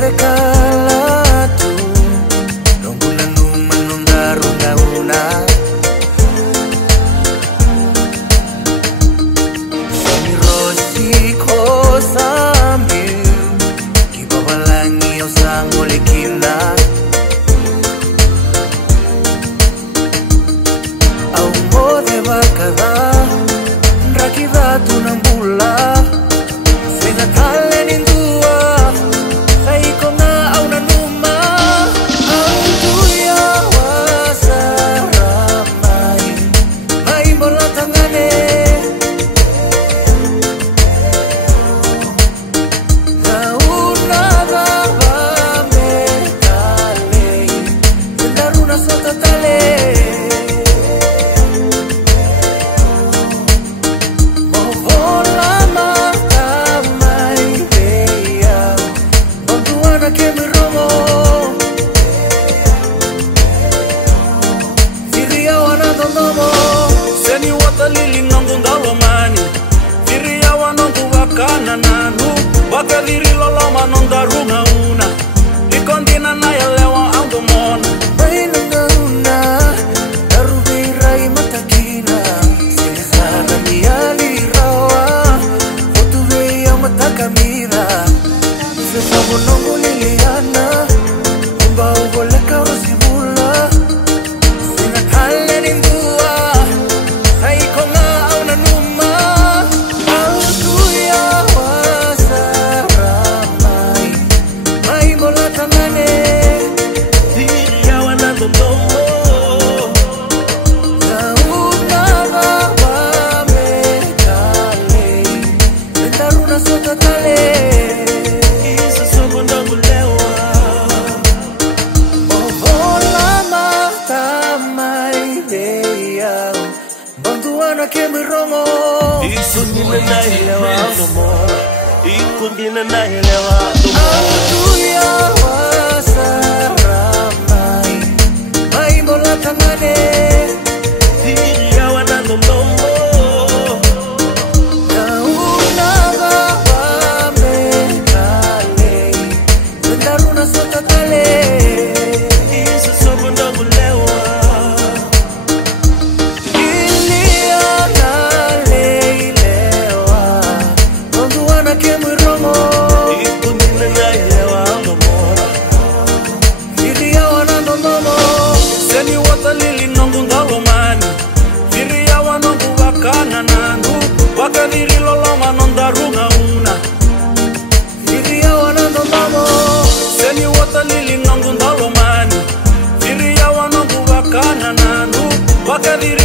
de kalatu nonguna numa nondarunga una Sami rosi kosami kibabalangi osango lekina au mode bakada rakida tunambula sena talen indua Wakadiri loloma nondarunga una Ikondina na yalewa angomona Bainanga una Darubirai matakina Sesana miali rawa Fotuveya matakamida Sesabu nongo liliana Umba ugoleka urosibula Sina kale nindua Haikonga au nanuma Ikundina na elewa Autuya wasaramai Maimola tangane Diriya wanandombo Naunaga wamekale Bendaruna sotakale Isu sobo ndabulewa Wakadiri loloma nondarunga una Firia wanando mamo Seni watalili nongu ndalomani Firia wanongu wakana nanu Wakadiri